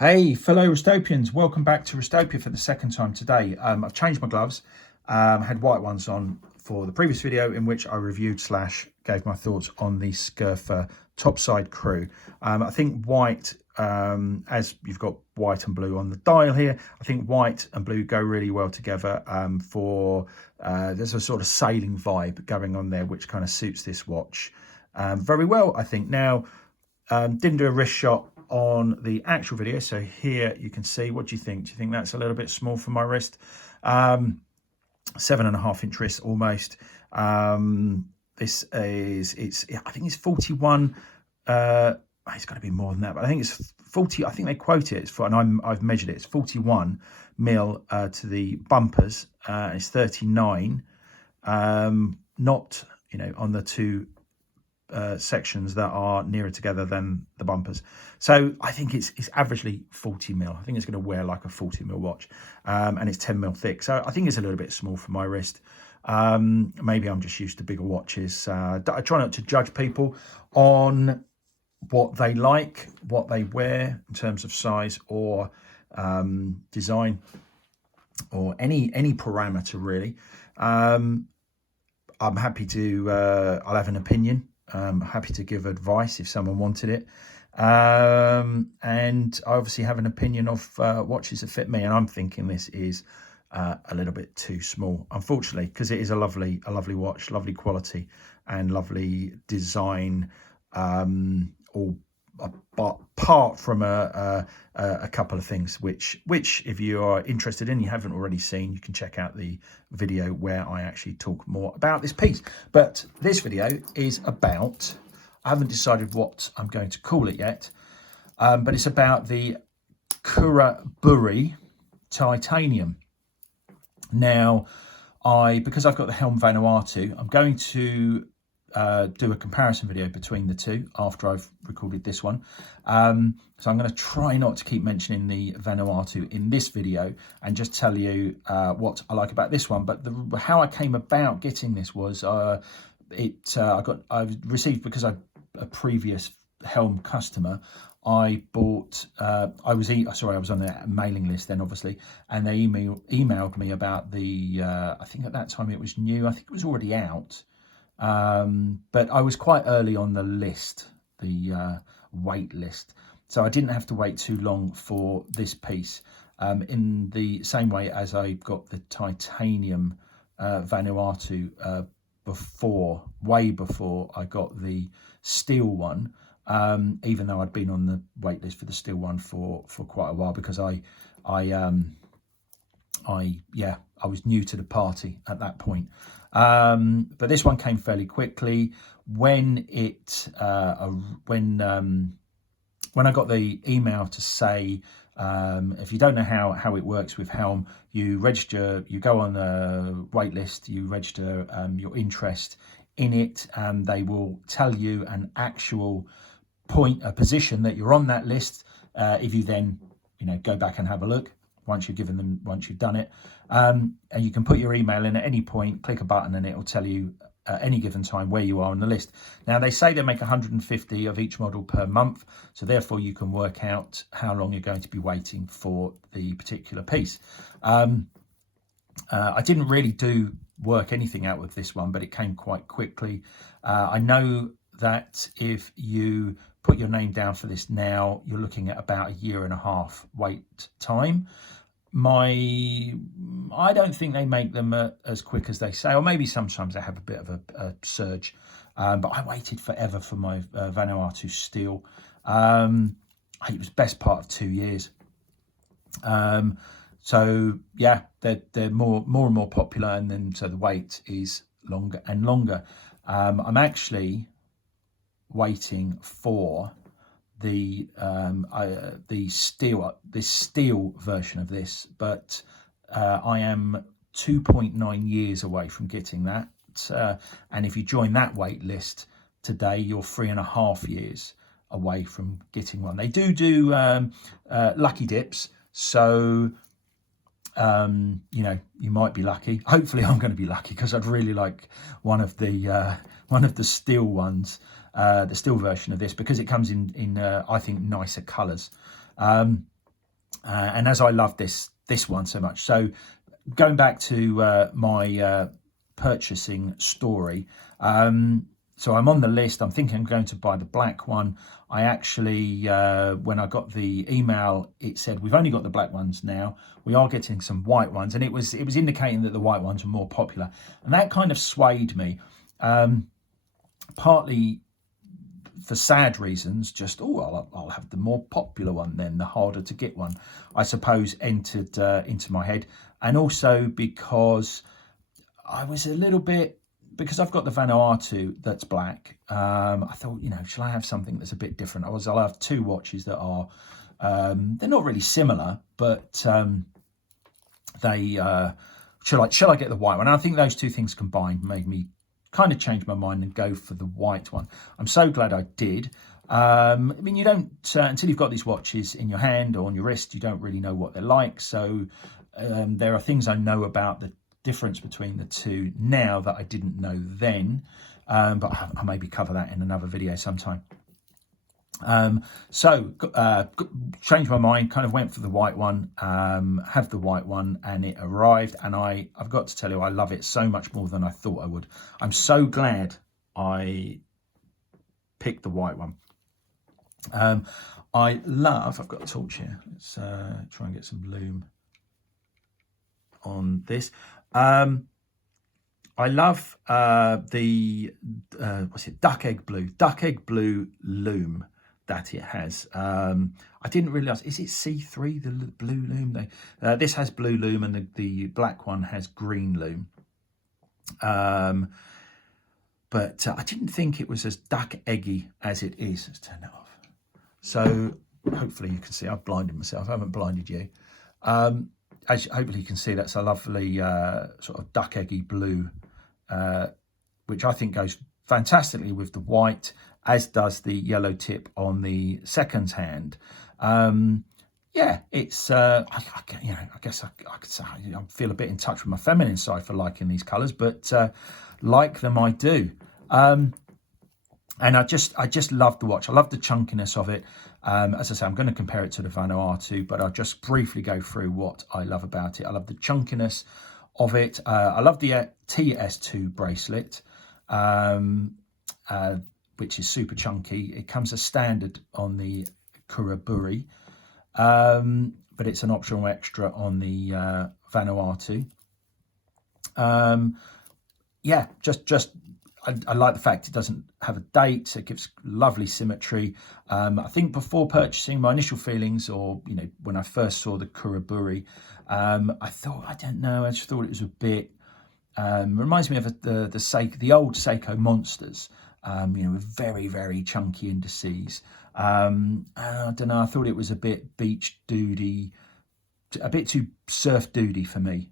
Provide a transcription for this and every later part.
Hey, fellow Restopians, welcome back to Restopia for the second time today. I've changed my gloves, had white ones on for the previous video in which I reviewed / gave my thoughts on the Scurfer topside crew. I think white, as you've got white and blue on the dial here, I think white and blue go really well together there's a sort of sailing vibe going on there, which kind of suits this watch very well, I think. Now, didn't do a wrist shot on the actual video, so here you can see. What do you think? Do you think that's a little bit small for my wrist? 7.5 inch wrist almost. This is I think it's 41. It's got to be more than that, but I think it's 40. I think they quote it, and I've measured it. It's 41 mil to the bumpers. It's 39. Not on the two sections that are nearer together than the bumpers. So I think it's averagely 40 mil. I think it's going to wear like a 40 mil watch, and it's 10 mil thick. So I think it's a little bit small for my wrist. Maybe I'm just used to bigger watches. I try not to judge people on what they like, what they wear in terms of size or design or any parameter really. I'm happy to, I'll have an opinion. Happy to give advice if someone wanted it. And I obviously have an opinion of watches that fit me. And I'm thinking this is a little bit too small, unfortunately, because it is a lovely watch, lovely quality and lovely design. All apart from a couple of things which if you are interested in, you haven't already seen, you can check out the video where I actually talk more about this piece. But this video is about, I haven't decided what I'm going to call it yet, but it's about the Khuraburi titanium. Now, because I've got the Helm Vanuatu, I'm going to do a comparison video between the two after I've recorded this one. So I'm going to try not to keep mentioning the Vanuatu in this video and just tell you what I like about this one. But how I came about getting this was I received, because I'm a previous Helm customer, I bought, I was on their mailing list then, obviously, and they emailed me about the, I think at that time it was new, I think it was already out. But I was quite early on the list, the wait list, so I didn't have to wait too long for this piece, in the same way as I got the titanium Vanuatu way before I got the steel one, even though I'd been on the wait list for the steel one for quite a while, because I was new to the party at that point. But this one came fairly quickly. When I got the email to say, if you don't know how it works with Helm, you register, you go on the wait list, you register your interest in it, and they will tell you an actual a position that you're on that list. If you then go back and have a look, once you've done it, and you can put your email in at any point, click a button, and it will tell you at any given time where you are on the list. Now, they say they make 150 of each model per month, so therefore you can work out how long you're going to be waiting for the particular piece. I didn't really work anything out with this one, but it came quite quickly. I know that if you put your name down for this now, you're looking at about 1.5 years wait time. I don't think they make them as quick as they say, or maybe sometimes they have a bit of a surge, but I waited forever for my Vanuatu steel. It was best part of 2 years. So yeah, they're more and more popular, and then so the wait is longer and longer. I'm actually waiting for the steel version of this, but I am 2.9 years away from getting that, and if you join that wait list today, you're 3.5 years away from getting one. They do lucky dips, so you might be lucky. Hopefully I'm going to be lucky, because I'd really like one of the steel ones, the steel version of this, because it comes in I think nicer colors. And as I love this one so much, so going back to my purchasing story, so I'm on the list. I'm thinking I'm going to buy the black one. I actually, when I got the email, it said we've only got the black ones now. We are getting some white ones, and it was indicating that the white ones were more popular, and that kind of swayed me. Partly for sad reasons, just I'll have the more popular one then, the harder to get one, I suppose, entered into my head, and also because I was a little bit, because I've got the Vanuatu that's black. I thought, shall I have something that's a bit different? I'll have two watches that are they're not really similar, but they shall I get the white one? And I think those two things combined made me kind of change my mind and go for the white one. I'm so glad I did. I mean, you don't until you've got these watches in your hand or on your wrist, you don't really know what they're like. So there are things I know about the difference between the two now that I didn't know then, but I'll maybe cover that in another video sometime. So changed my mind, kind of went for the white one, have the white one, and it arrived, and I've got to tell you, I love it so much more than I thought I would. I'm so glad I picked the white one. I've got a torch here. Let's try and get some lume on this. I love the duck egg blue lume that it has. I didn't realise, is it C3, the blue lume? This has blue lume, and the black one has green lume. But I didn't think it was as duck eggy as it is. Let's turn that off. So hopefully you can see, I've blinded myself, I haven't blinded you. As hopefully you can see, that's a lovely sort of duck eggy blue, which I think goes fantastically with the white, as does the yellow tip on the second hand. Yeah, it's I guess I could say I feel a bit in touch with my feminine side for liking these colours, but like them I do. And I just love the watch. I love the chunkiness of it. As I say, I'm going to compare it to the Vanuatu, but I'll just briefly go through what I love about it. I love the chunkiness of it. I love the TS2 bracelet, which is super chunky. It comes as standard on the Khuraburi, but it's an optional extra on the Vanuatu. Yeah, just I like the fact it doesn't have a date, so it gives lovely symmetry. I think before purchasing, my initial feelings, or when I first saw the Khuraburi, I thought, I don't know, I just thought it was a bit reminds me of the old Seiko Monsters, with very, very chunky indices. I don't know, I thought it was a bit beach duty, a bit too surf duty for me.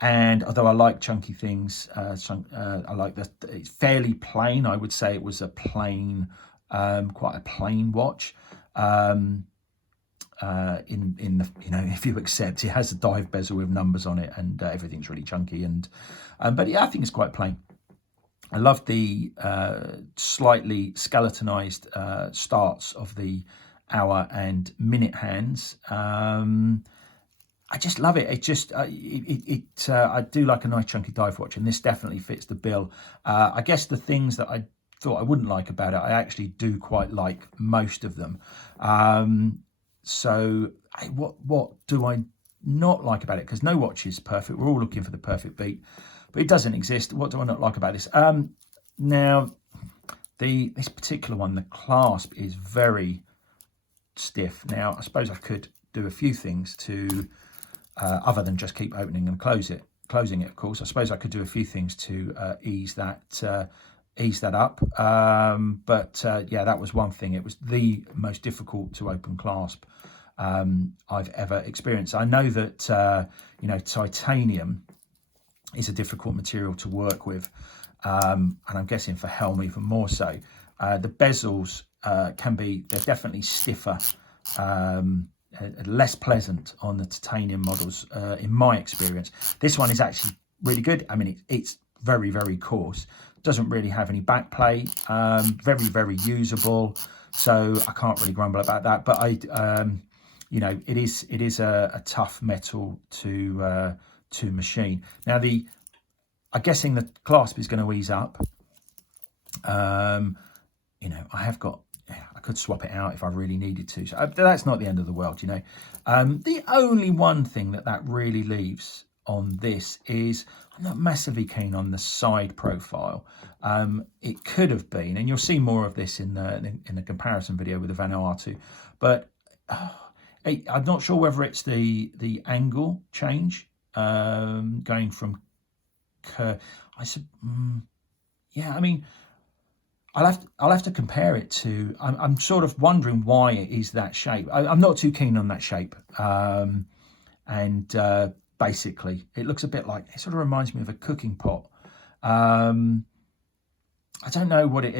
And although I like chunky things, I like that it's fairly plain. I would say it was a plain, quite a plain watch. In the if you accept, it has a dive bezel with numbers on it, and everything's really chunky. But yeah, I think it's quite plain. I love the slightly skeletonized starts of the hour and minute hands. I just love it. It just I do like a nice chunky dive watch, and this definitely fits the bill. I guess the things that I thought I wouldn't like about it, I actually do quite like most of them. So what do I not like about it? Because no watch is perfect. We're all looking for the perfect beat, but it doesn't exist. What do I not like about this? Now, this particular one, the clasp is very stiff. Now, I suppose I could do a few things to other than just keep opening and closing it, of course. I suppose I could do a few things to ease that up. But yeah, that was one thing. It was the most difficult to open clasp I've ever experienced. I know that titanium is a difficult material to work with, and I'm guessing for Helm even more so. The bezels they're definitely stiffer, less pleasant on the titanium models, in my experience. This one is actually really good. I mean, it's very, very coarse. Doesn't really have any back play. Very, very usable. So I can't really grumble about that. But you know, it is a tough metal to machine. Now I'm guessing the clasp is going to ease up. You know, I could swap it out if I really needed to. So that's not the end of the world, you know. The only one thing that really leaves on this is I'm not massively keen on the side profile. It could have been, and you'll see more of this in the comparison video with the Vanuatu, but I'm not sure whether it's the angle change going from yeah, I mean, I'll have to compare it to. I'm sort of wondering why it is that shape. I'm not too keen on that shape, and basically it looks a bit like, it sort of reminds me of a cooking pot. I don't know what it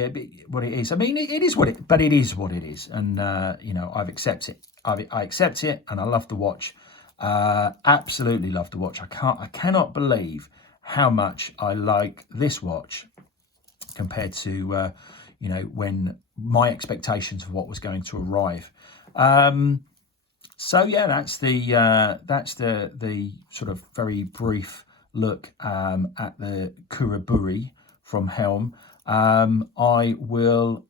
is. I mean, it is what it, but it is what it is, and you know, I accept it, and I love the watch. Absolutely love the watch. I cannot believe how much I like this watch compared to you know, when my expectations of what was going to arrive. So yeah, that's the sort of very brief look at the Khuraburi from Helm. I will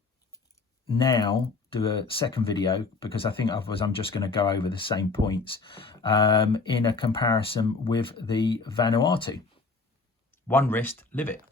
now do a second video, because I think otherwise I'm just going to go over the same points in a comparison with the Vanuatu. One wrist, live it.